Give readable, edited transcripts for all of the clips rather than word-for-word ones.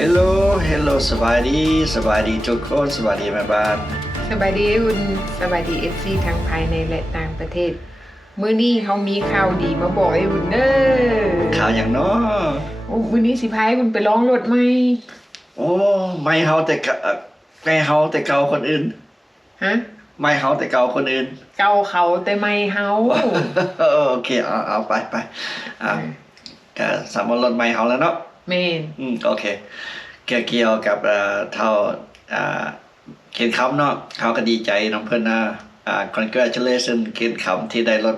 Hello สบายดีทุกคนสบายดีแม่บ้านสบายดีคุณสบายดีFCทั้งภายในและต่างประเทศมื้อนี้เขามีข่าวดีมาบอกให้คุณเด้อข่าวอย่างน้อมื้อนี้สิพาให้คุณไปลองรถใหม่โอ้ไม่เฮาแต่ไม่เฮาแต่เก่าคนอื่นฮะไม่เฮาแต่เก่าคนอื่นเก่าเขาแต่ไม่เฮาโอเคเอาไปก็สามารถรถไม่เฮาแล้วเนาะแม่นโอเคเกี่ยวกับเท่าเขียนคำเนาะเขาก็ดีใจน้องเพิ่นนะcongratulation เขียนคำที่ได้รถ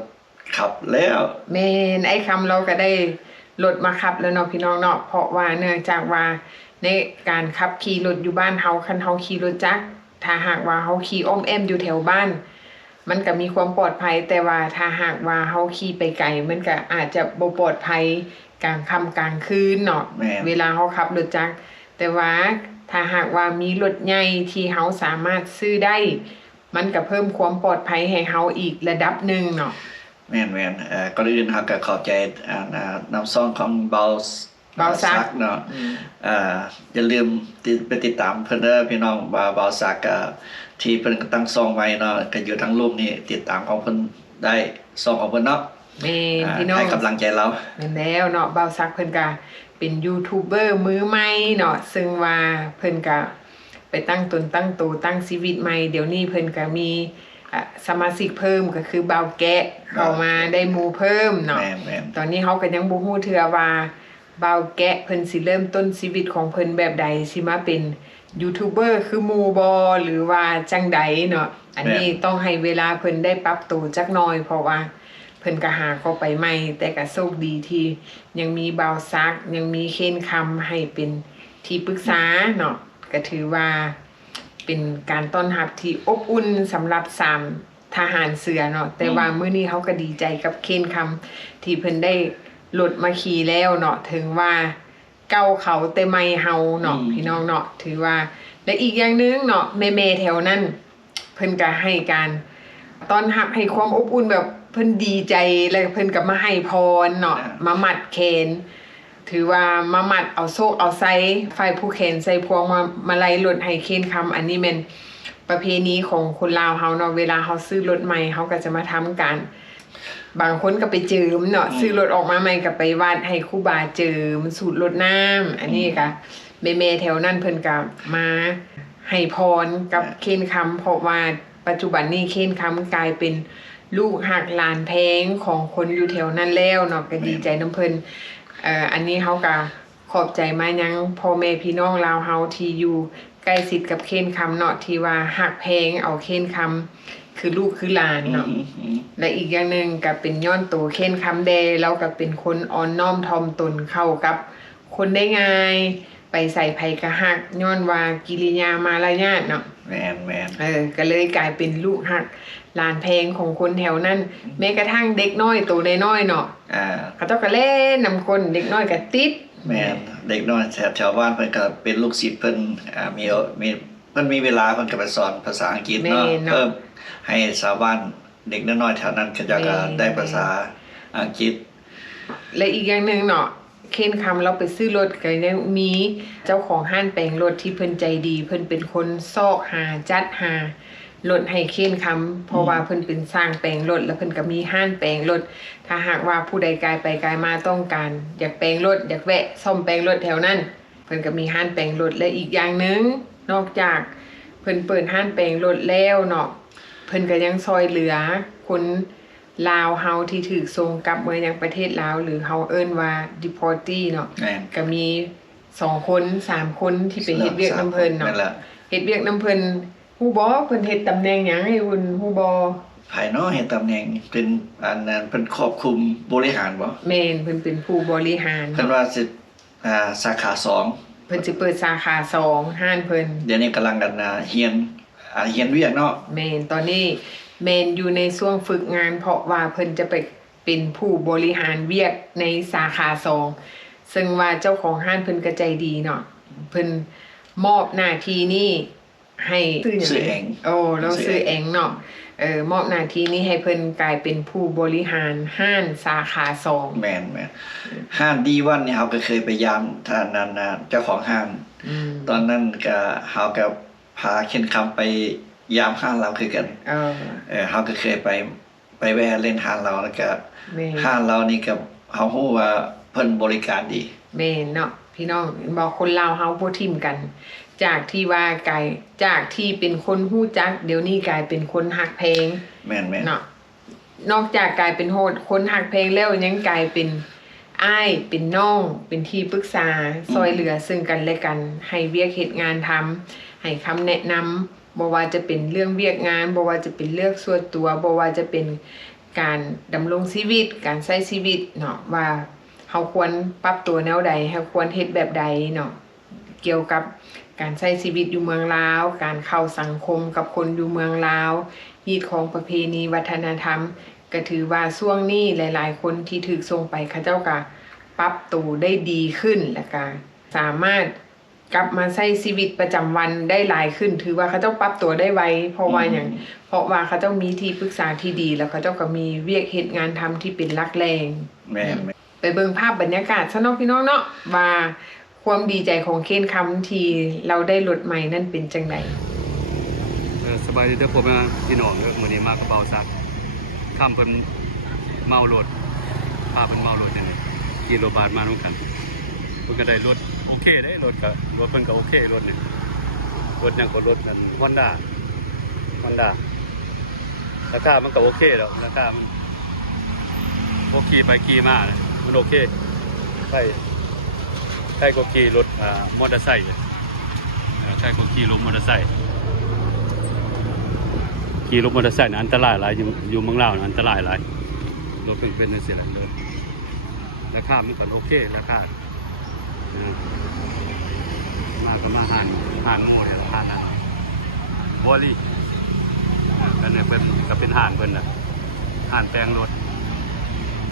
ขับแล้วแม่นไอ้คำเราก็ได้รถมาขับแล้วเนาะพี่น้องเนาะเพราะว่าเนื่องจากว่าในการขับขี่รถอยู่บ้านเฮาคันเฮาขี่รถจักรถ้าหากว่าเฮาขี่อ้อมแอมอยู่แถวบ้านมันก็มีความปลอดภัยแต่ว่าถ้าหากว่าเฮาขี่ไปไกลมันก็อาจจะบ่ปลอดภัยกลางค่ำกลางคืนเนาะเวลาเฮาขับรถจักรแต่ว่าถ้าหากว่ามีรถใหญ่ที่เฮาสามารถซื้อได้มันก็เพิ่มความปลอดภัยให้เฮาอีกระดับหนึ่งเนาะแม่นก่อนอื่นเฮาก็ขอบใจน้ำซองของเบาซักเนาะอย่าลืมไปติดตามเพิ่นเด้อพี่น้องเบาซักที่เพิ่นตั้งซองไว้เนาะก็อยู่ทั้งรูปนี้ติดตามของเพิ่นได้ซองของเพิ่นเนาะแม่นพี่น้องให้กำลังใจเราแม่นแล้วเนาะเบาซักเพิ่นก็เป็นยูทูบเบอร์มือใหม่เนาะซึ่งว่าเพิ่นก็ไปตั้งตนตั้งตัวตั้งชีวิตใหม่เดี๋ยวนี้เพิ่นก็มีสมาชิกเพิ่มก็คือเบาแกะเข้ามาได้หมู่เพิ่มเนาะตอนนี้เฮาก็ยังบ่ฮู้เทื่อว่าเบาแกะเพิ่นสิเริ่มต้นชีวิตของเพิ่นแบบใดสิมาเป็นยูทูบเบอร์คือหมู่บ่หรือว่าจังใดเนาะอันนี้ต้องให้เวลาเพิ่นได้ปรับตัวจักหน่อยเพราะว่าเพิ่นก็หาเข้าไปใหม่แต่ก็โชคดีที่ยังมีเบาซักยังมีเคนคำให้เป็นที่ปรึกษาเนาะก็ถือว่าเป็นการต้อนรับที่อบอุ่นสำหรับ3ทหารเสือเนาะแต่ว่ามื้อนี้เฮาก็ดีใจกับเคนคำที่เพิ่นได้รถมาขี่แล้วเนาะถึงว่าเก่าเขาแต่ไม่เฮาเนาะพี่น้องเนาะถือว่าและอีกอย่างนึงเนาะแม่ๆแถวนั้นเพิ่นก็ให้การต้อนรับให้ความอบอุ่นแบบเพิ่นดีใจแล้วเพิ่นก็มาให้พรเนาะมามัดแขนถือว่ามามัดเอาโซ่เอาไซฝ่ายผู้แขนใส่พวงมาลัยรถให้เคนคำอันนี้แม่นประเพณีของคนลาวเฮาเนาะเวลาเฮาซื้อรถใหม่เฮาก็จะมาทำกันบางคนก็ไปเจิมเนาะซื้อรถออกมาใหม่ก็ไปวัดให้ครูบาเจิมสูตรรดน้ำอันนี้ก็แม่ๆแถวนั้นเพิ่นก็มาให้พรกับเคนคำเพราะว่าปัจจุบันนี้เคนคำกลายเป็นลูกหักหลานแพงของคนอยู่แถวนั้นแล้วเนาะก็ดีใจน้ำเพิ่นอันนี้เฮาก็ขอบใจมายังพ่อแม่พี่น้องลาวเฮาที่อยู่ใกล้ชิดกับเคนคำเนาะที่ว่าหักแพงเอาเคนคำคือลูกคือหลานเนาะและอีกอย่างนึงก็เป็นย้อนตัวเคนคำแดแล้วก็เป็นคนอ่อนน้อมถ่อมตนเข้ากับคนได้ง่ายไปใส่ไผกะฮักย้อนว่ากิริยามารยาทเนาะแม่นก็เลยกลายเป็นลูกหักหลานแพงของคนแถวนั้นแม้กระทั่งเด็กน้อยตัวน้อยๆเนาะเขาต้องก็เล่นนำคนเด็กน้อยก็ติดแม่นเด็กน้อยแถวบ้านเพิ่นก็เป็นลูกศิษย์เพิ่นมีเพิ่นมีเวลาเพิ่นก็ไปสอนภาษาอังกฤษเนาะเพิ่มให้ชาวบ้านเด็กน้อยๆแถวนั้นก็จะได้ภาษาอังกฤษและอีกอย่างนึงเนาะเคนคำเราไปซื้อรถก็ยังมีเจ้าของห้างแปลงรถที่เพิ่นใจดีเพิ่นเป็นคนซอกหาจัดหารถให้เคนคำเพราะว่าเพิ่นเป็นสร้างแปลงรถแล้วเพิ่นก็มีห้างแปลงรถถ้าหากว่าผู้ใดกายไปกายมาต้องการอยากแปลงรถอยากแวะซ่อมแปลงรถแถวนั้นเพิ่นก็มีห้างแปลงรถและอีกอย่างนึงนอกจากเพิ่นเปิดห้างแปลงรถแล้วเนาะเพิ่นก็ยังซอยเหลือคนลาวเฮาที่ถูกส่งกลับมายังประเทศลาวหรือเฮาเอิ้นว่า deportee เนาะก็มี2คน3คนที่ไปเฮ็ดเวียกนำเพิ่นเนาะเฮ็ดเวียกนำเพิ่นฮู้บ่เพิ่นเฮ็ดตำแหน่งหยังให้คุณฮู้บ่ไผเนาะเฮ็ดตำแหน่งเป็นอันนั้นเพิ่นครอบคลุมบริหารบ่แม่นเพิ่นเป็นผู้บริหารเพิ่นว่าสิสาขา2เพิ่นสิเปิดสาขา2ห้านเพิ่นเดี๋ยวนี้กำลังกันเฮียนเวียกเนาะแม่นตอนนี้แม่นอยู่ในช่วงฝึกงานเพราะว่าเพิ่นจะไปเป็นผู้บริหารเวียกในสาขา2ซึ่งว่าเจ้าของห้านเพิ่นก็ใจดีเนาะเพิ่นมอบหน้าที่นี้ ให้ซื้อเอง โอ้เราซื้อเองเนาะมอบหน้าที่นี้ให้เพิ่นกลายเป็นผู้บริหารห้างสาขา2แม่นห้างดีวันนี่เฮาก็เคยไปยามท่านนั้นนะเจ้าของห้างตอนนั้นก็เฮาก็พาเข็นคำไปยามห้างเราคือกันเฮาก็เคยไปแวะเล่นห้างเราแล้วก็ห้างเรานี่ก็เฮาฮู้ว่าเพิ่นบริการดีแม่นเนาะพี่น้องบอกคนลาวเฮาบ่ทิ่มกันจากที่ว่าจากที่เป็นคนฮู้จักเดี๋ยวนี้กลายเป็นคนฮักเพลงแม่นเนาะนอกจากกลายเป็นคนฮักเพลงแล้วยังกลายเป็นอ้ายเป็นน้องเป็นที่ปรึกษาซอยเหลือซึ่งกันและกันให้เวียกเฮ็ดงานทำให้คำแนะนำบ่ว่าจะเป็นเรื่องเวียกงานบ่ว่าจะเป็นเรื่องส่วนตัวบ่ว่าจะเป็นการดำรงชีวิตการใช้ชีวิตเนาะว่าเฮาควรปรับตัวแนวใดเฮาควรเฮ็ดแบบใดเนาะเกี่ยวกับการใช้ชีวิตอยู่เมืองลาวการเข้าสังคมกับคนอยู่เมืองลาวฮีตของประเพณีวัฒนธรรมก็ถือว่าช่วงนี้หลายๆคนที่ถูกส่งไปเขาเจ้าก็ปรับตัวได้ดีขึ้นและก็สามารถกลับมาใช้ชีวิตประจำวันได้หลายขึ้นถือว่าเขาเจ้าปรับตัวได้ไวเพราะว่าเขาเจ้ามีที่ปรึกษาที่ดีแล้วเขาเจ้าก็มีเวียกเฮ็ดงานทำที่เป็นหลักแหล่งแม่ไปเบิ่งภาพบรรยากาศซะเนาะพี่น้องเนาะว่าความดีใจของเคนคำที่เราได้รถใหม่นั่นเป็นจังไดสบายดีเด้อผมพี่น้องเด้อมื้อนี้มากระเป๋าซักค่ำเพิ่นเมารถพาเพิ่นเมารถจังได๋ขี่รถบาสมานํกันเพิ่นก็ได้รถโอเคเด้รถเพิ่นก็โอเครถนี่รถยังก็รถนั่น Honda ราคามันก็โอเคแล้วราคามันโอเคไปขี่มามันโอเคใครก็ขี่รถมอเตอร์ไซค์ใครก็ขี่รถมอเตอร์ไซค์นะอันตรายหลายอยู่เมืองลาวนะอันตรายหลายรถเป็นเสียหลักเลยราคามันก็โอเคราคามาห่านโม่เนี่ยห่านนั้นวอลลี่กันเนี่ยเป็นก็เป็นห่านเพิ่นน่ะห่านแปลงรถ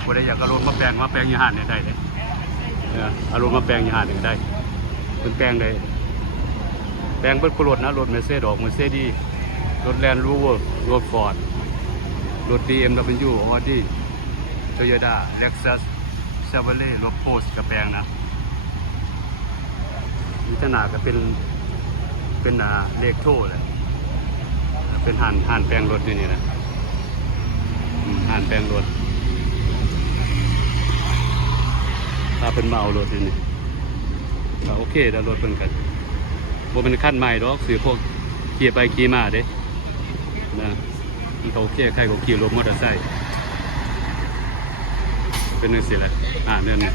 บ่ได้อยากเอารถมาแปลงอยู่ห่านเนี่ยได้เลยเอารถมาแปลงอยู่ห่านเนี่ยได้เป็นแปลงได้แปลงเพิ่นรถนะรถเมอร์เซดีรถแลนด์โรเวอร์รถฟอร์ดรถ BMW Audi Toyota Lexus Chevrolet รถโพสกับแปลงนะวิจารณาก็เป็นเลขโทเลยเป็นห่านแปลงรถนี่นะห่านแปลงรถถ้าเป็นเมารถนี่โอเคแล้วรถเป็นกันบ่เป็นขั้นใหม่หรอกคือพวกขี่ไปขี่มาเด้นะมันก็โอเคใครก็ขี่รถมอเตอร์ไซค์เป็นจังซี่แหละเนี่ยนี่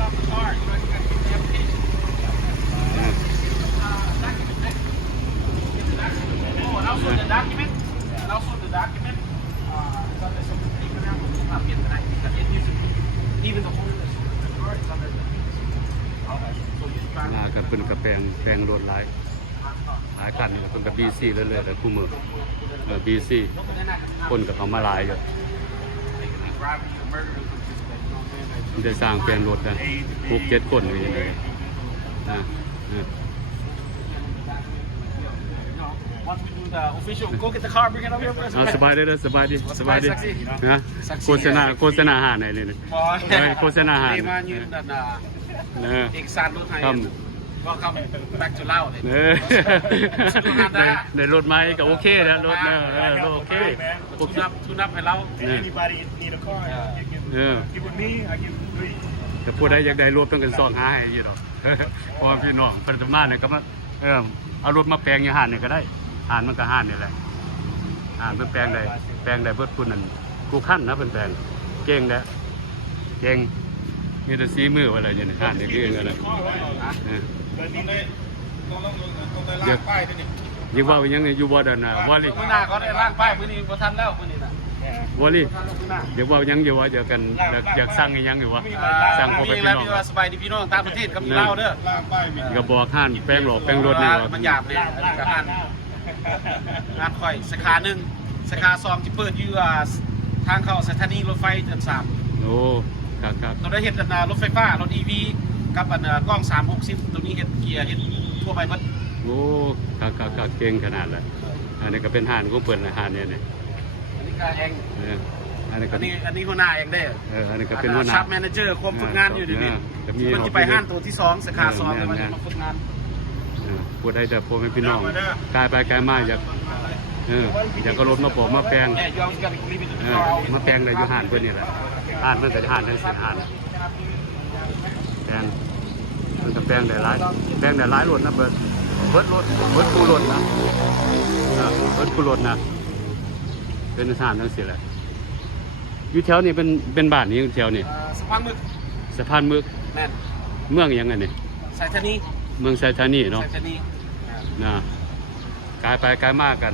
มากันเป็นกระแปลงรถหลายคันนี่เป็นกับ BC เลยแต่คู่มือBC คนกับเขามาหลายอยู่มันจะสร้างแปลงรถนะ6-7 คนเลยสบายเลยสบายดีนะโฆษณาอาหารไหนเลยโฆษณาอาหารเอกสารรถไทยWelcome back to Laos ในรถไม้ก็โอเคแล้วรถโอเคทุนับให้เรา Anybody need a car give me I give แต่พูดได้อยากได้รถต้องกัน2 5ให้อยู่หรอกเพราะพี่น้องปัจจุบันเนี่ยก็มาเอารถมาแปลงอย่างห่านเนี่ยก็ได้ห่านมันก็ห่านนี่แหละห่านเป็นแปลงใดเบิดคุณนั่นกูขั้นนะเป็นแปลงเก่งแล้วเก่งมีแต่ซีมืออะไรอย่างนี้ห่านเนี่ยเก่งอะไรยังว่ายังอยู่บ่ดันวอลลี่มื้อหน้าเขาได้ร่างป้ายมื้อนี้บ่ทันแล้วมื้อนี้น่ะวอลลี่เดี๋ยวว่ายังอยู่ว่าเจอกันอยากสั่งยังอยู่วะสั่งพอไปพี่น้องสบายดีพี่น้องต่างประเทศกับเราเด้อก็บอกห่านแป้งหลอกแป้งรถนี่มันหยาบเลยกับงานค่อยสาขา1สาขา2ที่เปิดอยู่ทางเข้าสถานีรถไฟเดือน3โอ้ครับเราได้เฮ็ดรถไฟฟ้ารถ EV กับกล้อง360ตรงนี้เฮ็ดเกียร์เฮ็ดทั่วไปหมด โอ้คักเก่งขนาดละอันนี้ก็เป็นห่านของเพิ่นละห่านเนี่ย อันนี้ก็เอง อันนี้ก็ อันนี้หัวหน้าเองได้ อันนี้ก็เป็นหัวหน้า ซับแมเนเจอร์ควบฝึกงานอยู่เดี๋ยวนี้มันจะไปห้านตัวที่2สาขา2เลยมันจะมาฝึกงาน พูดได้แต่พ่อแม่พี่น้องกายไปกายมาอยากก็รถมาปอกมาแปลงมาแปลงเลยอยู่ห่านเพื่อนนี่แหละห่านมันแต่ห่านทั้งสิ้นห่านแปลงมันจะแปลงได้หลายรถนะเบิดรถเบิดคูรถนะเบิดคูรถนะเป็นห่านทั้งสิ้นแหละอยู่แถวนี้เป็นบ้านนี้แถวนี้ สะพานมึก สะพานมึก แม่น เมืองยังไงนี่ สายธานี เมืองไซธานีเนาะ สายธานี นะกายไปกายมากัน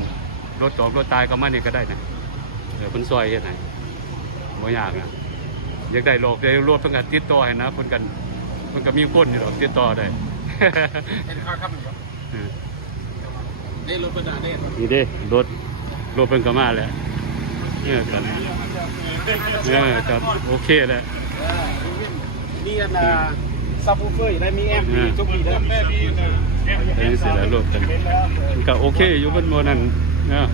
รถจบรถตายก็มาเนี่ยก็ได้นะเพิ่นซอยเฮ็ดให้บ่ยากนะอยากได้โลกได้รถเพิ่นก็ติดต่อให้นะเพิ่นก็มีคนอยู่ดอกติดต่อได้ เป็นข้าวครับได้รถเป็นอะไร นี่เด้รถเพิ่นก็มาแล้วกันครับโอเคแล้ว มีอันซับวูเฟอร์ได้มีแอมมีทุกมีได้ ได้สิแล้วรถกันมันก็โอเคอยู่เพิ่นบ่นั่นนะ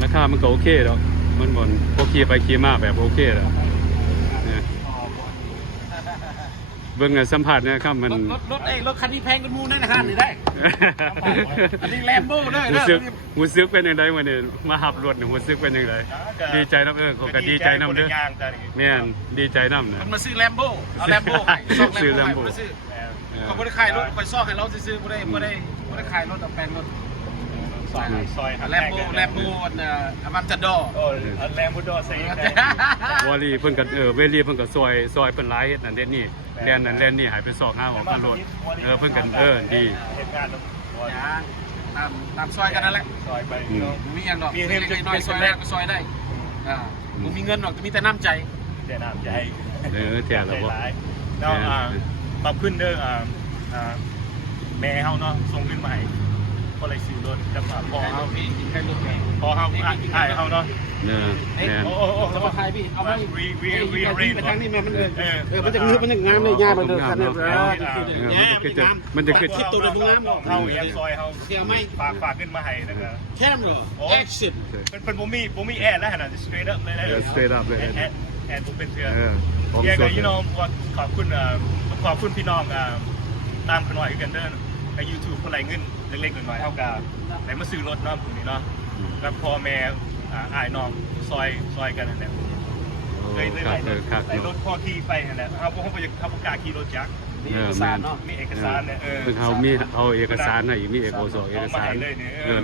ราคามันก็โอเคดอกมันบ่พอขี่ไปขี่มาแบบโอเคแล้วเบิ่งสัมภาษณ์นะครับมันรถคันนี้แพงกันมูนั่นนะครับนี่ได้อันนี้แลมโบ้ด้วย หูซึกเป็นยังไงวันนี้มาหับรถหูซึกเป็นยังไงดีใจน้ำเขาก็ดีใจน้ำเด้อแม่นดีใจน้ำนะ มันมาซื้อแลมโบ้เอาแลมโบ้ให้ซื้อแลมโบ้เขาไม่ได้ขายรถคอยซอกให้เราซื้อไม่ได้ขายรถแปลงรถซอยแลมโบ้อมันจัดดอแลมโบ้ดอใส่วอลี่เพิ่นก็เวลี่เพิ่นก็ซอยเพิ่นหลายเฮ็ดนั่นเฮ็ดนี่แล่นนั่นแล่นนี่หายไปซอกหาออกมารถเพิ่นกันดีตามซอยกันนั่นแหละซอยไปมีอย่างดอกมีเล็กน้อยซอยแรกก็ซอยได้มีเงินหรอกมีแต่น้ำใจแท้แล้วบ่แล้วปรับขึ้นเด้อแม่เฮาเนาะส่งขึ้นมาให้ก็เลยซื้อรถกับพ่อเฮาให้รถแม่พ่อเฮาอ้ายเฮาเนาะโอ้สบายพี่เอาไปรีไปทางนี้มันมันจะงื้อมันจะงามเลยง่ายมันเด้อคันนี้มันจะขึ้นคิดตัวเดียวงามเฮาอย่างซอยเฮาเสียไหมฝากขึ้นมาให้นะครับแค่นั้นเหรอแอคชั่นเป็นบ่มีแอดแล้วหั่นน่ะ straight up เลยแอดผมเป็นเสื้อเกี่ยวกับพี่น้องว่าขอบคุณพี่น้องตามกันหน่อยกันเด้อใน YouTube เท่าไหร่เงินเล็กๆน้อยๆเท่ากับไหนมาซื้อรถเนาะนี่เนาะแล้วพ่อแม่อ้ายน้องซอยกันนั่นแหละเลยได้รถพ่อขี่ไปนั่นแหละเขาบ่อยากขับกล้าขี่รถจักรมีเอกสารเนาะมีเอกสารเนี่ยเพิ่นเอาเอกสารให้มีเอกสาร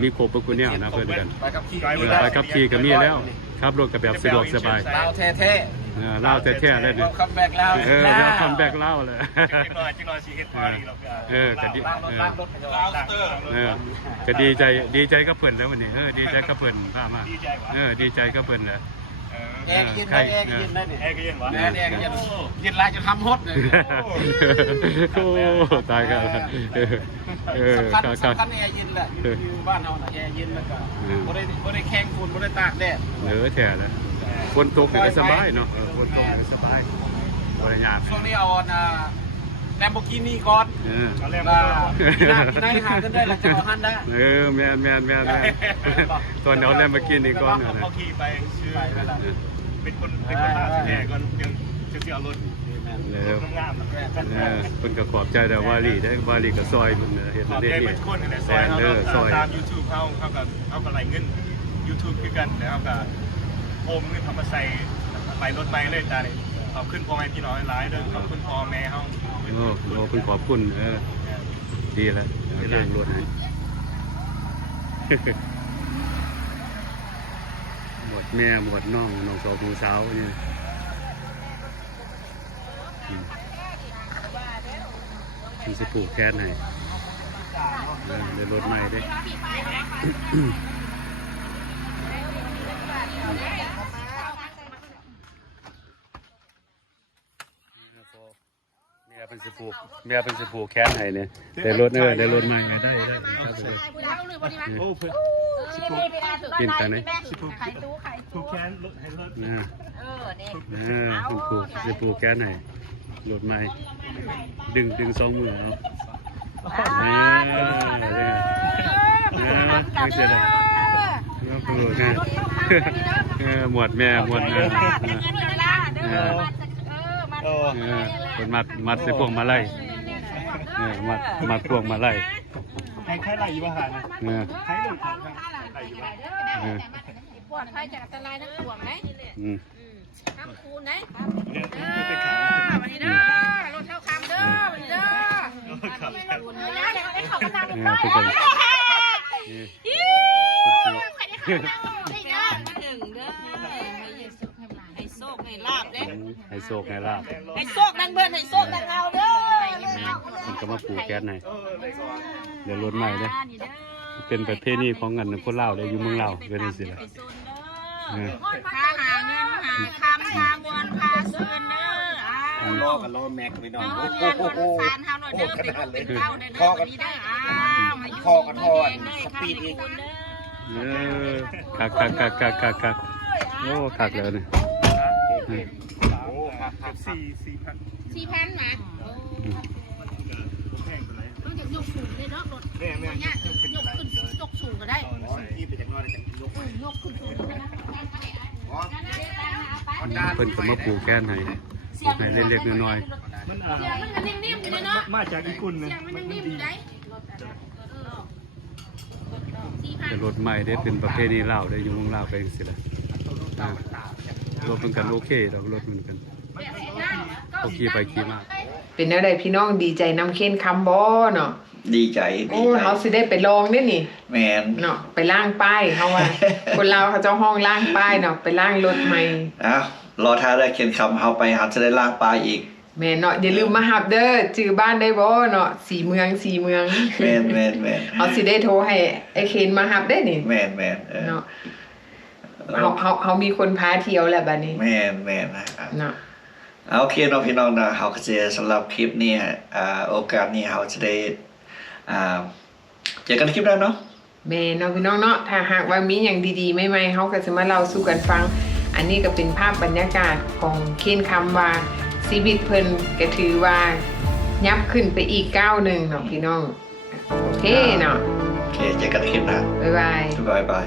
มีครบทุกแนวนะเพิ่นกันไปกับขี่ก็มีแล้วขับรถก็แบบสะดวกสบายลาวแท้ลาวแท้ๆเลยนี่คัมแบ็กลาวแล้วคัมแบ็กลาวเลยจังหน่อยสิเฮ็ดพอดีหรอกก็ดีก็ดีใจกับเพิ่นแล้ววันนี้ดีใจกับเพิ่นพามาดีใจกับเพิ่นแหละแอร์เย็นได้เนี่ยแอร์ก็เย็นวะแอร์เย็นลายจะทำฮดเลยโอ้ตายกันสำคัญแอร์เย็นแหละอยู่บ้านเราแอร์เย็นแล้วก็บ่ได้แข้งฝุ่นบ่ได้ตากแดดแท้แล้วฝนตกก็สบายเนาะฝนตกก็สบายบ่ได้ยากช่วงนี้เอาแลมโบกินี่ก่อนได้หากันได้แล้วจะเอาฮันได้แม่นตอนเอาแลมโบกินี่ก่อนเขาขี่ไปชื่อเป็นคนมาแท้ก่อนยังจะเอารถงามเพิ่นก็ขอบใจแต่วาลีได้วาลีก็ซอยมันเฮ็ดได้นี่คนนี่ซอยตาม YouTube เฮาก็ไหลเงิน YouTube คือกันแล้วก็โอมเงินทำมาใส่ไปรถไม้เลยจ้านี่ขอบคุณพ่อแม่พี่น้องหลายเด้อขอบคุณพ่อแม่เฮาเพิ่นขอบคุณดีแล้วเรื่องรถให้หมดแม่หมดน้องสาวผู้สาวนี่มันจะปลูกแคสให้ในรถใหม่ด้วยเมียเป็นสิปลูกแคสให้เนี่ยในรถในรถใหม่ได้ครับเลยกินกันไหมผูกแขนรถให้รถคุณปลูกจะปลูกแคสให้รถใหม่ดึง2 มือเอา ไม่เสียดายหมวดแม่หมวดคนมัดใส่พวงมาไล่มัดพวงมาไล่ ใครไหลอยู่บ้านนะใครลงไหลอยู่บ้าน ปลอดภัยจากอันตรายนักถ่วงไหมห้ามคูณไหมวันนี้เด้อรถเท่าคำเด้อวันนี้เด้อคุณเด้อเดี๋ยวได้เขากำลังเป็นร้อยใครได้เขากำลังนี่เด้อมาหนึ่งเด้อให้โชคให้ลาบเด้ ให้โชคให้ลาบ ให้โชคดังเบิ้ลให้โชคดังเอาเด้อ มันก็มาปลูกแก๊สให้เดี๋ยวรถใหม่เด้เป็นประเพณีของกันคนลาวเลยอยู่เมืองลาวเป็นจังซี่ล่ะ พาหาเงินหาคำหาบวนพาเสือนเด้อ รอกันรอแม็กไม่น้อง เอาเงินบนสารเฮาหน่อยเด้อเป็นเต้าเด้อวันนี้ได้คอกันทอดสปีดอีก คักโอ้คักแล้วนี่ 4,000มาต้องจะยกสูงเลยเนาะรถเนี่ยยกขึ้นยกสูงก็ได้ที่ไปจากนอกได้ยกขึ้นสูงได้นะ เพิ่นก็มาปลูกแก๊สให้เล็กๆน้อย มัน มันนิ่มๆอยู่เลยเนาะ มาจากญี่ปุ่นนะ มันนิ่มอยู่ได้ ๆแต่รถใหม่ได้เป็นประเพณีลาวได้อยู่เมืองลาวไปจังซี่ล่ะรถมันกันโอเคดอกรถมันกันโอเคไปขี่มา เป็นแนวใดพี่น้องดีใจนำเค้นคำบ่เนาะ ดีใจ โอ้เขาสิได้ไปลองได้นี่ แมน เนาะไปล่างป้ายเขาว่า คนเราเขาเจ้าห้องล่างป้ายเนาะไปล่างรถใหม่ อ้าวรอท้าได้เขียนคำเอาไปหาจะได้ล่างปลาอีก แม่เนาะอย่าลืมมาหับเด้อจื้อบ้านได้บ่เนาะสีเมือง แมน เขาสิได้โทรให้ไอ้เคนมาหับได้นี่ แมนเนาะเขามีคนพาเที่ยวแหละบัดนี้ แมนนะ เนาะ โอเคเนาะพี่น้องนะเขาก็จะสำหรับคลิปนี้โอกาสนี้เขาจะได้เจอกันคลิปหน้าเนาะ แม่เนาะพี่น้องเนาะถ้าหากว่ามีอย่างดีๆใหม่ๆเขาก็จะมาเล่าสู่กันฟัง อันนี้ก็เป็นภาพบรรยากาศของเคนคำว่าชีวิตเพิ่นก็ถือว่ายับขึ้นไปอีกก้าวหนึ่งเนาะพี่น้องโอเคเนาะ โอเคเจอกันคลิปหน้า บ๊ายบาย บ๊ายบาย